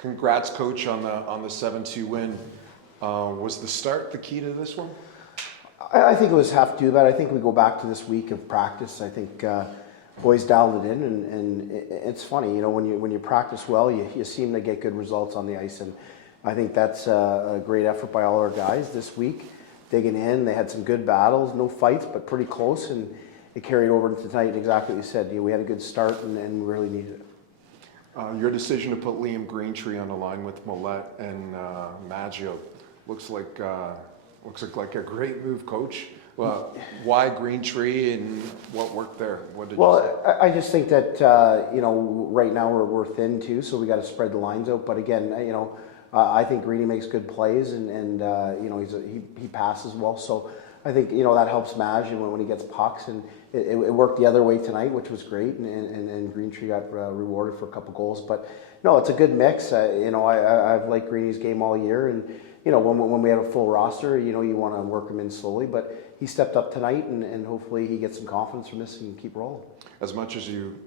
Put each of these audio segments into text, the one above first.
Congrats, Coach, on the 7-2 win. Was the start the key to this one? I think it was have to do that. I think we go back to this week of practice. I think boys dialed it in, and it's funny, you know, when you practice well, you seem to get good results on the ice, and I think that's a great effort by all our guys this week, digging in. They had some good battles, no fights, but pretty close, and it carried over into tonight. Exactly what you said. You know, we had a good start, and we really needed it. Your decision to put Liam Greentree on the line with Millette and Maggio looks like a great move, Coach. Well, why Greentree and what worked there? What did you say? I just think that you know, right now we're thin too, so we got to spread the lines out. But again, you know, I think Greeny makes good plays, and you know, he passes well. So I think, you know, that helps Madge when he gets pucks, and it worked the other way tonight, which was great, and Greentree got rewarded for a couple goals. But no, it's a good mix. You know, I've liked Greeny's game all year, and you know, when we have a full roster, you know, you want to work him in slowly, but he stepped up tonight, and hopefully he gets some confidence from this and keep rolling. As much as you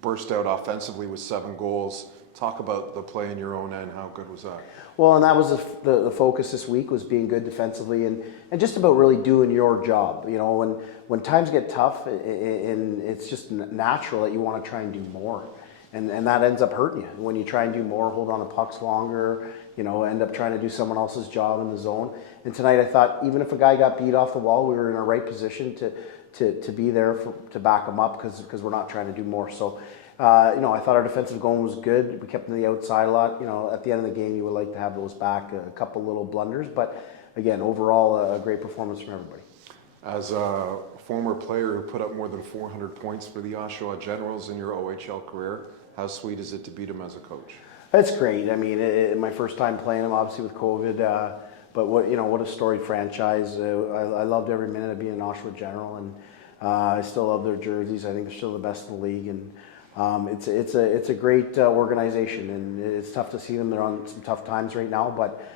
burst out offensively with 7 goals, talk about the play in your own end. How good was that? Well, and that was the focus this week, was being good defensively and just about really doing your job. You know, when times get tough, and it's just natural that you want to try and do more. And that ends up hurting you. When you try and do more, hold on to pucks longer, you know, end up trying to do someone else's job in the zone. And tonight I thought, even if a guy got beat off the wall, we were in a right position to be there to back him up, because we're not trying to do more. So, you know, I thought our defensive going was good. We kept them to the outside a lot. You know, at the end of the game, you would like to have those back, a couple little blunders. But again, overall, a great performance from everybody. As a former player who put up more than 400 points for the Oshawa Generals in your OHL career, how sweet is it to beat him as a coach? It's great. I mean, my first time playing him, obviously with COVID, but what a storied franchise. I loved every minute of being an Oshawa General, and I still love their jerseys. I think they're still the best in the league, and it's a great organization, and it's tough to see them. They're on some tough times right now, but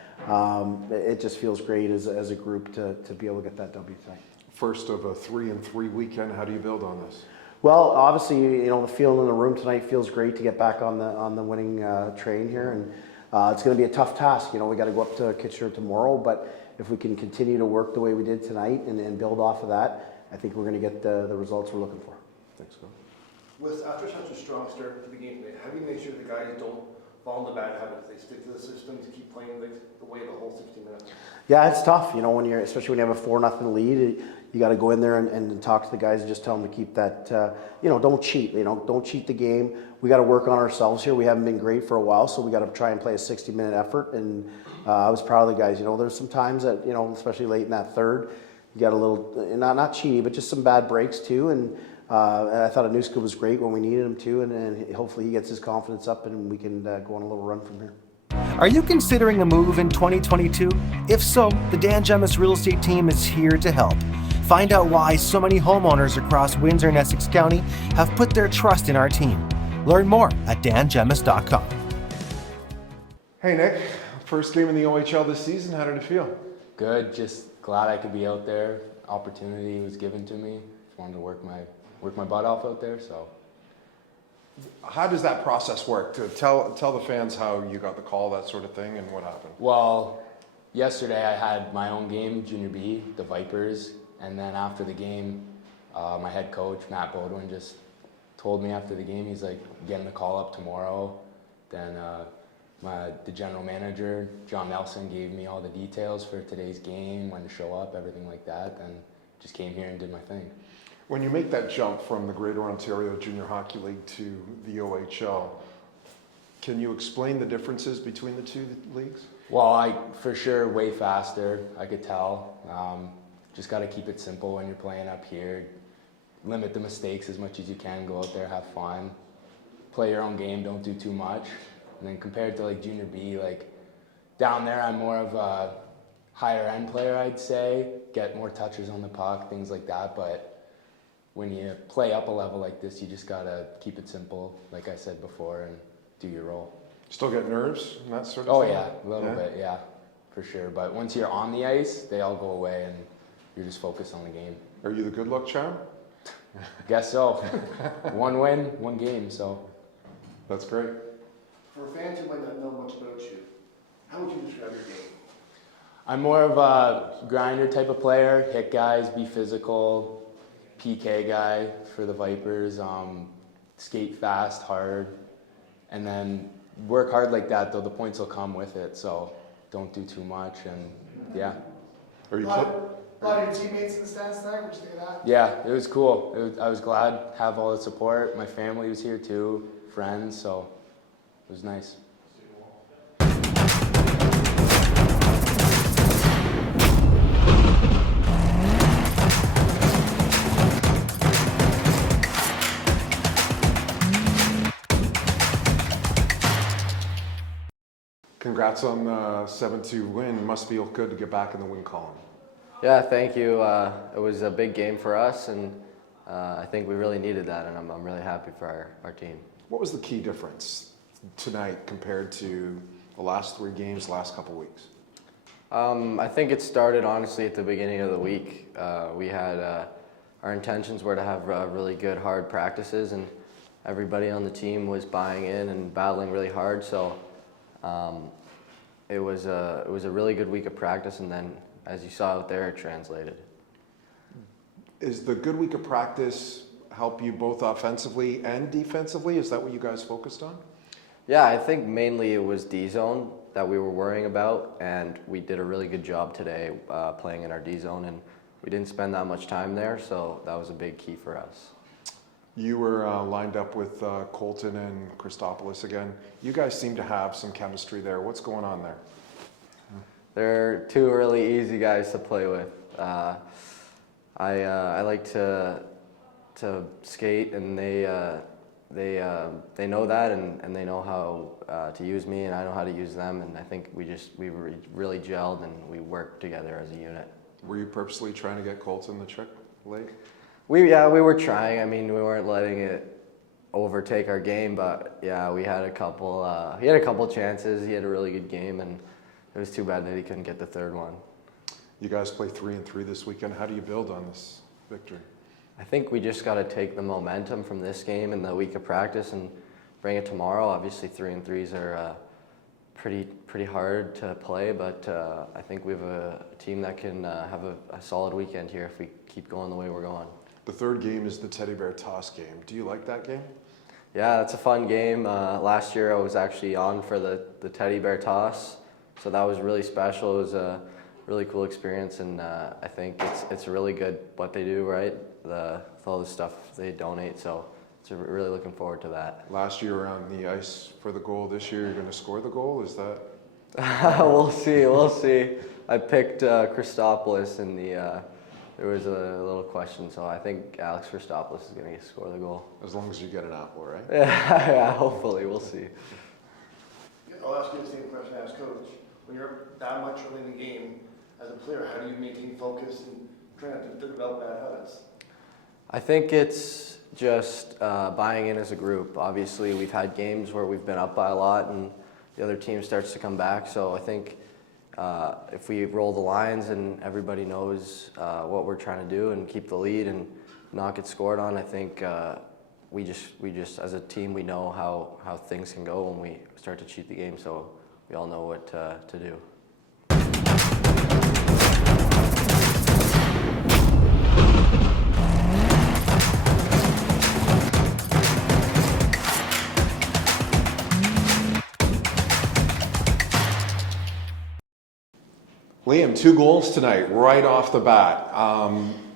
it just feels great as a group to be able to get that W tonight. First of a 3-3 weekend. How do you build on this? Well, obviously, you know, the feeling in the room tonight feels great to get back on the winning train here, and it's going to be a tough task. You know, we got to go up to Kitchener tomorrow, but if we can continue to work the way we did tonight and build off of that, I think we're going to get the results we're looking for. Thanks, Scott. After such a strong start to the game, how do you make sure the guys don't fall into bad habits? They stick to the system to keep playing the way the whole 60 minutes? Yeah, it's tough. You know, especially when you have a 4-0 lead, you got to go in there and talk to the guys and just tell them to keep that. You know, don't cheat. You know, don't cheat the game. We got to work on ourselves here. We haven't been great for a while, so we got to try and play a 60-minute effort. And I was proud of the guys. You know, there's some times that, you know, especially late in that third, you got a little not cheaty, but just some bad breaks too. And I thought Anuska was great when we needed him too, and hopefully he gets his confidence up and we can go on a little run from here. Are you considering a move in 2022? If so, the Dan Gemus Real Estate Team is here to help. Find out why so many homeowners across Windsor and Essex County have put their trust in our team. Learn more at dangemus.com. Hey, Nick. First game in the OHL this season. How did it feel? Good. Just glad I could be out there. Opportunity was given to me. Just wanted to work my butt off out there. So. How does that process work? To tell the fans how you got the call, that sort of thing, and what happened. Well, yesterday I had my own game, Junior B, the Vipers, and then after the game, my head coach Matt Bodwin just told me after the game, he's like, getting the call up tomorrow. Then the general manager John Nelson gave me all the details for today's game, when to show up, everything like that. Then just came here and did my thing. When you make that jump from the Greater Ontario Junior Hockey League to the OHL, can you explain the differences between the two leagues? Well, for sure, way faster, I could tell. Just got to keep it simple when you're playing up here. Limit the mistakes as much as you can, go out there, have fun. Play your own game, don't do too much. And then compared to like Junior B, like down there I'm more of a higher end player, I'd say. Get more touches on the puck, things like that, but when you play up a level like this, you just gotta keep it simple, like I said before, and do your role. Still get nerves and that sort of Oh thing? yeah, a little bit, yeah, for sure. But once you're on the ice, they all go away and you're just focused on the game. Are you the good luck charm? Guess so. One win, one game, so. That's great. For fans who might not know much about you, how would you describe your game? I'm more of a grinder type of player, hit guys, be physical, PK guy for the Vipers, skate fast, hard, and then work hard like that, though the points will come with it, so don't do too much, and yeah. Are you A lot of your teammates in the stands tonight, what'd you think of that? Yeah, it was cool. I was glad to have all the support. My family was here too, friends, so it was nice. Congrats on the 7-2 win. Must feel good to get back in the win column. Yeah, thank you. It was a big game for us, and I think we really needed that, and I'm really happy for our team. What was the key difference tonight compared to the last 3 games, last couple weeks? I think it started honestly at the beginning of the week. We had our intentions were to have really good, hard practices, and everybody on the team was buying in and battling really hard. So it was a really good week of practice, and then as you saw out there, it translated. Is the good week of practice help you both offensively and defensively? Is that what you guys focused on? Yeah, I think mainly it was D-zone that we were worrying about, and we did a really good job today playing in our D-zone, and we didn't spend that much time there, so that was a big key for us. You were lined up with Colton and Christopoulos again. You guys seem to have some chemistry there. What's going on there? They're 2 really easy guys to play with. I like to skate, and they know that, and they know how to use me, and I know how to use them. And I think we were really gelled, and we worked together as a unit. Were you purposely trying to get Colton the trick late? We were trying. I mean, we weren't letting it overtake our game, but yeah, we had a couple. He had a couple chances. He had a really good game, and it was too bad that he couldn't get the 3rd one. You guys play 3-3 this weekend. How do you build on this victory? I think we just got to take the momentum from this game and the week of practice and bring it tomorrow. Obviously, 3-3s are pretty hard to play, but I think we have a team that can have a solid weekend here if we keep going the way we're going. The 3rd game is the Teddy Bear Toss game. Do you like that game? Yeah, it's a fun game. Last year I was actually on for the Teddy Bear Toss, so that was really special. It was a really cool experience, and I think it's really good what they do, right? With all the stuff they donate, so it's really looking forward to that. Last year around the ice for the goal. This year you're going to score the goal? Is that? We'll see. I picked Christopoulos, and there was a little question, so I think Alex Christopoulos is going to score the goal. As long as you get an apple, right? Yeah, hopefully. We'll see. I'll ask you the same question I asked Coach. When you're that much early in the game, as a player, how do you maintain focus and try not to develop bad habits? I think it's just buying in as a group. Obviously, we've had games where we've been up by a lot and the other team starts to come back. So I think if we roll the lines and everybody knows what we're trying to do and keep the lead and not get scored on, I think we just as a team, we know how things can go when we start to cheat the game. So we all know what to do. Liam, 2 goals tonight, right off the bat.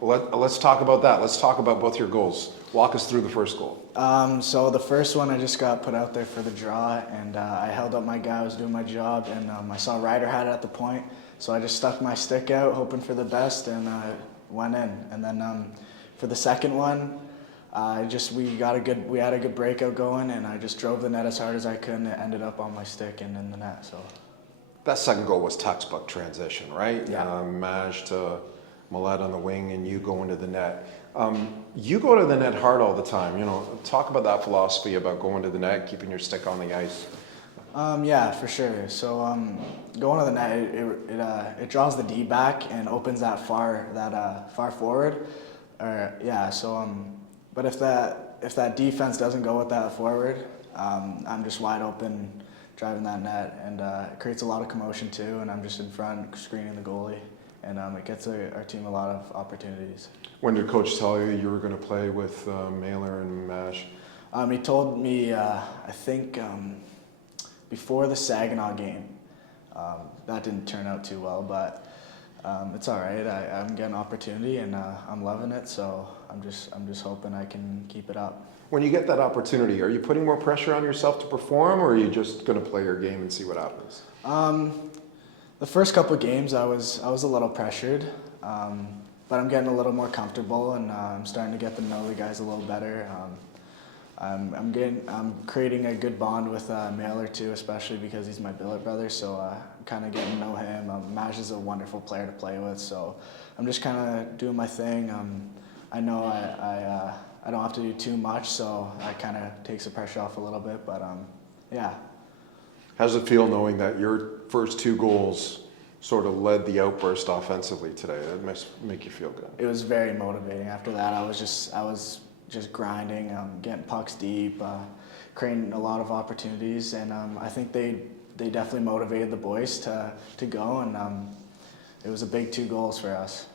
Let's talk about that. Let's talk about both your goals. Walk us through the first goal. So the first one, I just got put out there for the draw, and I held up my guy, I was doing my job, and I saw Ryder had it at the point, so I just stuck my stick out, hoping for the best, and went in. And then for the second one, we had a good breakout going, and I just drove the net as hard as I could, and it ended up on my stick and in the net. So. That second goal was textbook transition, right? Yeah. Maj to Millette on the wing and you go into the net. You go to the net hard all the time. You know, talk about that philosophy about going to the net, keeping your stick on the ice. Yeah, for sure. So going to the net, it draws the D back and opens that far forward. But if that defense doesn't go with that forward, I'm just wide open driving that net, and it creates a lot of commotion too. And I'm just in front screening the goalie, and it gets our team a lot of opportunities. When did coach tell you you were going to play with Mailer and Maj? He told me, I think, before the Saginaw game. That didn't turn out too well, but it's all right. I'm getting opportunity, and I'm loving it. So I'm just hoping I can keep it up. When you get that opportunity, are you putting more pressure on yourself to perform, or are you just going to play your game and see what happens? The first couple of games, I was a little pressured, but I'm getting a little more comfortable, and I'm starting to get to know the guys a little better. I'm creating a good bond with Mailer too, especially because he's my billet brother. So I'm kind of getting to know him. Maj is a wonderful player to play with, so I'm just kind of doing my thing. I know I don't have to do too much, so that kind of takes the pressure off a little bit. But yeah. How does it feel knowing that your first 2 goals sort of led the outburst offensively today? That must make you feel good. It was very motivating. After that, I was just grinding, getting pucks deep, creating a lot of opportunities, and I think they definitely motivated the boys to go, and it was a big 2 goals for us.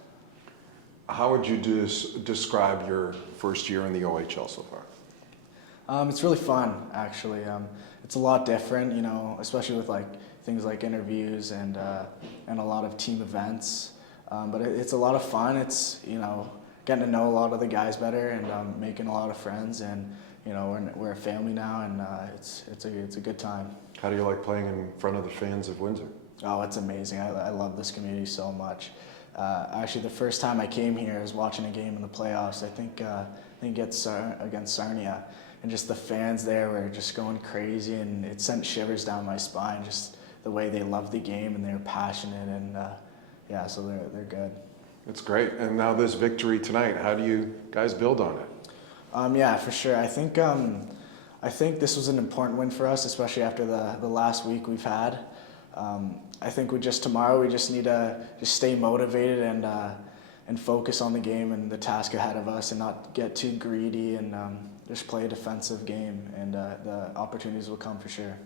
How would you describe your first year in the OHL so far? It's really fun, actually. It's a lot different, you know, especially with things like interviews and a lot of team events. But it's a lot of fun. It's, you know, getting to know a lot of the guys better, and making a lot of friends, and you know, we're a family now, and it's a good time. How do you like playing in front of the fans of Windsor? Oh, it's amazing. I love this community so much. Actually, the first time I came here, I was watching a game in the playoffs. I think against Sarnia, and just the fans there were just going crazy, and it sent shivers down my spine. Just the way they loved the game, and they were passionate, and yeah, so they're good. It's great. And now this victory tonight, how do you guys build on it? Yeah, for sure. I think this was an important win for us, especially after the last week we've had. I think tomorrow we just need to just stay motivated and focus on the game and the task ahead of us, and not get too greedy, and just play a defensive game, and the opportunities will come for sure.